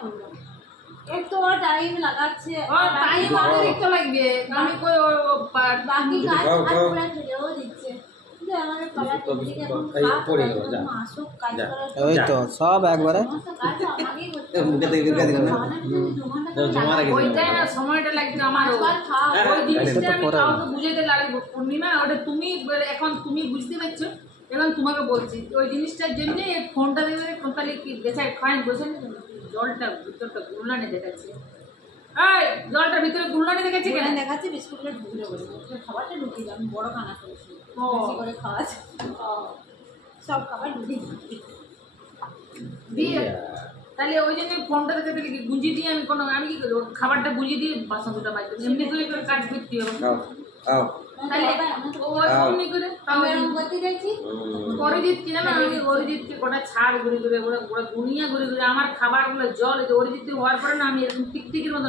করলো একটু টাইম লাগাচ্ছে টাইম অতিরিক্ত লাগবে আমি কই বাকি কাজ পুরো ছেড়েও দিচ্ছে ওই তো সব একবারে ওইটা সময়টা লাগবে আমারও ওই জিনিসটা আমি কাউকে বুঝাতে লাগবে পূর্ণিমা ওটা তুমি এখন তুমি বুঝতে পারছো এখন তোমাকে বলছি ওই জিনিসটার জন্য ফোনটা দেবে তাহলে কি দেখায় ফাইন বসে জলটা ভিতরটা গুলানে দেখাচ্ছে এই জলটার ভিতরে গুলানে দেখাচ্ছে কেন দেখাচ্ছে বিস্কুটটা ঢুকিয়ে বসে খাবারটা ঢুকিয়ে আমি বড় খানা করেছি বেশি করে খাওয়াচ্ছি সব খাবার ঢুকিয়ে দিয়ে তাহলে ওই জন্য ফোনটা দেখে তাহলে কি গুঁজি দিয়ে আমি কোনো আমি কি করি খাবারটা গুঁজি দিয়ে বাসন দুটা বাজতে এমনি করে কাজ করতে হবে তাহলে এমনি করে অরিজিৎ কি জানো আমি অরিজিৎকে গোটা ছাড় ঘুরে ঘুরে ওরা দুনিয়া ঘুরে ঘুরে আমার খাবারগুলো জল অরিজিৎ হওয়ার পরে না আমি এরকম টিকটিকির মতন